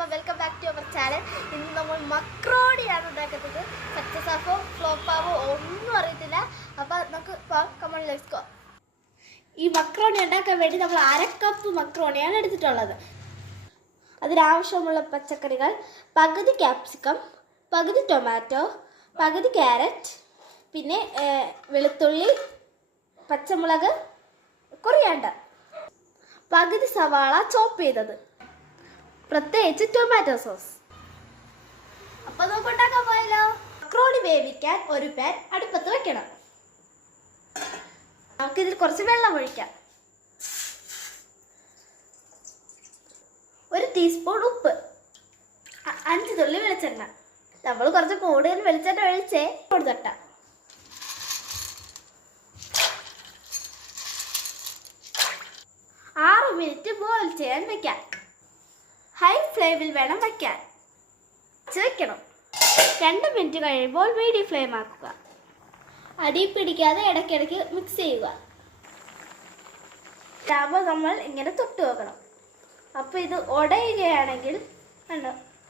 അപ്പോൾ welcome back to our channel. ഇന്ന് നമ്മൾ മക്രോണിയാണ് ഉണ്ടാക്കുന്നത്. സക്സസ് ആവോ ഫ്ലോപ്പ് ആവോ ഒന്നും അറിയത്തില്ല. അപ്പോൾ നമുക്ക് കമൺ ലെറ്റ്സ് ഗോ. ഈ മക്രോണി ഉണ്ടാക്കാൻ വേണ്ടി നമ്മൾ 1/2 കപ്പ് മക്രോണിയാണ് എടുത്തിട്ടുള്ളത്. അതിനാവശ്യമുള്ള പച്ചക്കറികൾ: പകുതി ക്യാപ്സിക്കം, പകുതി ടൊമാറ്റോ, പകുതി ക്യാരറ്റ്, പിന്നെ വെളുത്തുള്ളി, പച്ചമുളക്, കൊറിയാണ്ടർ, പകുതി സവാള ചോപ്പ് ചെയ്തത്, പ്രത്യേകിച്ച് ടൊമാറ്റോ സോസ്. അപ്പോൾ നമുക്ക് ഉണ്ടാക്കാൻ പോയല്ലോ. മക്രോണി വേവിക്കാൻ ഒരു പാൻ അടുപ്പത്ത് വെക്കണം. നമുക്കിതിൽ കുറച്ച് വെള്ളം ഒഴിക്കാം. 1 ടീസ്പൂൺ ഉപ്പ്, 5 തുള്ളി വെളിച്ചെണ്ണ. നമ്മൾ കുറച്ച് കൂടുതൽ വെളിച്ചെണ്ണ ഒഴിച്ചേ കൊടുത്തട്ട. മിനിറ്റ് ബോയിൽ ചെയ്യാൻ വെക്കാം. ഹൈ ഫ്ലെയിമിൽ വേണം വെക്കാൻ. വെക്കണം. 2 മിനിറ്റ് കഴിയുമ്പോൾ മീഡിയം ഫ്ലെയിം ആക്കുക. അടി പിടിക്കാതെ ഇടയ്ക്കിടയ്ക്ക് മിക്സ് ചെയ്യുക. അപ്പോൾ നമ്മൾ ഇങ്ങനെ തൊട്ട് വെക്കണം. അപ്പോൾ ഇത് ഉടയുകയാണെങ്കിൽ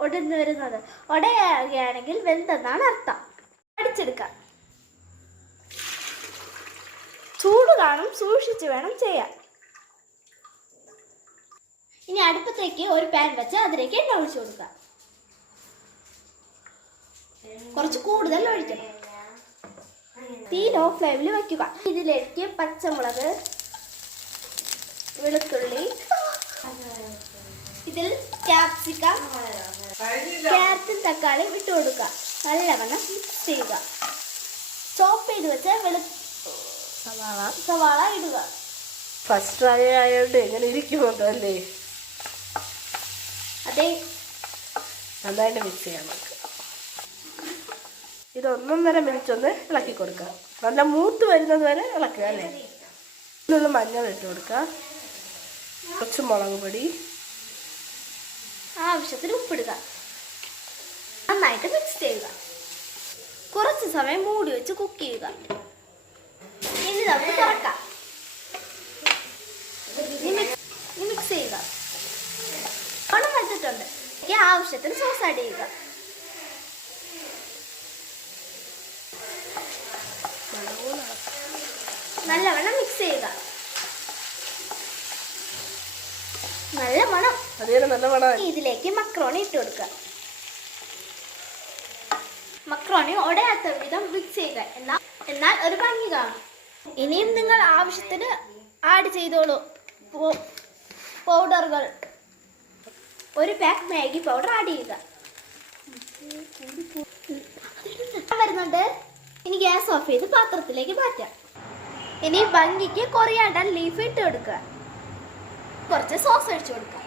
ഒടിഞ്ഞു വരുന്നത് ഉടയുകയാണെങ്കിൽ വെന്തെന്നാണ് അർത്ഥം. അടിച്ചെടുക്കാം. ചൂട് കാണും, സൂക്ഷിച്ച് വേണം ചെയ്യാൻ. ഇനി അടുപ്പത്തേക്ക് ഒരു പാൻ വെച്ച് അതിലേക്ക് എണ്ണ ഒഴിച്ചു കൊടുക്കാം. കുറച്ച് കൂടുതൽ ഒഴിക്കണം. തീ ലോ ഫ്ലെയിമിൽ വയ്ക്കുക. ഇതിലേക്ക് പച്ചമുളക്, വെളുത്തുള്ളി, ഇതിൽ ക്യാപ്സിക്കം, ക്യാരറ്റും തക്കാളിയും ഇട്ട് കൊടുക്കുക. നല്ലവണ്ണം മിക്സ് ചെയ്യുക. ചോപ്പ് ചെയ്ത് വെച്ച സവാള ഇടുക. ഫസ്റ്റ് ട്രൈ ആയതുകൊണ്ട് എങ്ങനെ ഇരിക്കുന്നുണ്ടോ അല്ലേ? അതെ, നന്നായിട്ട് മിക്സ് ചെയ്യാം. നമുക്ക് ഇത് 1.5 മിനിറ്റ് ഒന്ന് ഇളക്കി കൊടുക്കാം. നല്ല മൂത്ത് വരുന്നത് വരെ ഇളക്കുക അല്ലേ? ഇതൊന്ന് മഞ്ഞൾ ഇട്ട് കൊടുക്കുക. കുറച്ച് മുളക് പൊടി, ആവശ്യത്തിന് ഉപ്പിടുക. നന്നായിട്ട് മിക്സ് ചെയ്യുക. കുറച്ച് സമയം മൂടി വെച്ച് കുക്ക് ചെയ്യുക. ഇനി നമുക്ക് തുറക്കാം. മിക്സ് ചെയ്യുക. പണം വെച്ചിട്ടുണ്ട്. ആവശ്യത്തിന് സോസ് ആഡ് ചെയ്യുക. നല്ലവണ്ണം മിക്സ് ചെയ്യുക. നല്ല മണം. ഇതിലേക്ക് മക്രോണി ഇട്ട് കൊടുക്കുക. മക്രോണി ഉടയാത്ത വിധം മിക്സ് ചെയ്യുക. എന്നാൽ ഒരു ഭംഗി കാണും. ഇനിയും നിങ്ങൾ ആവശ്യത്തിന് ആഡ് ചെയ്തോളൂ പൗഡറുകൾ. 1 പാക്ക് മാഗി പൗഡർ ആഡ് ചെയ്യുക. വരുന്നുണ്ട്. ഇനി ഗ്യാസ് ഓഫ് ചെയ്ത് പാത്രത്തിലേക്ക് മാറ്റാം. ഇനി ഭംഗിക്ക് കൊറിയാണ്ടർ ലീഫ് ഇട്ട് കൊടുക്കുക. കുറച്ച് സോസ് ഒഴിച്ചു കൊടുക്കുക.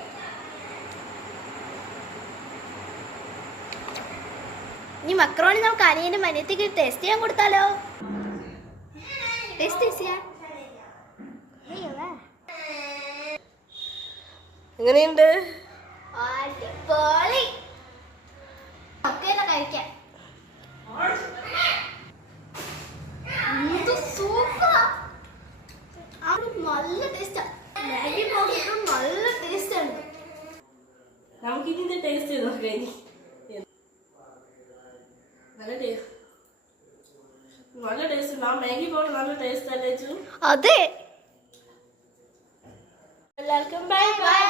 ഇനി മക്രോണി നമുക്ക് അനിയനും അനിയത്തിക്ക് ടേസ്റ്റ് ചെയ്യാൻ കൊടുത്താലോ? ടേസ്റ്റ് ചെയ്യാം. എങ്ങനെയുണ്ട്? അടിപൊളി. കഴിക്കാം. സൂപ്പർ. നല്ല ടേസ്റ്റാ. മാഗി പൗഡറും നല്ല ടേസ്റ്റ് ആണ്. നമുക്ക് ഇതിന്റെ ടേസ്റ്റ് ചെയ്ത് നോക്കാം. നല്ല ടേസ്റ്റ്. മാഗി പൗഡർ നല്ല ടേസ്റ്റ് അല്ലേ? അതെ. എല്ലാവർക്കും ബൈ ബൈ.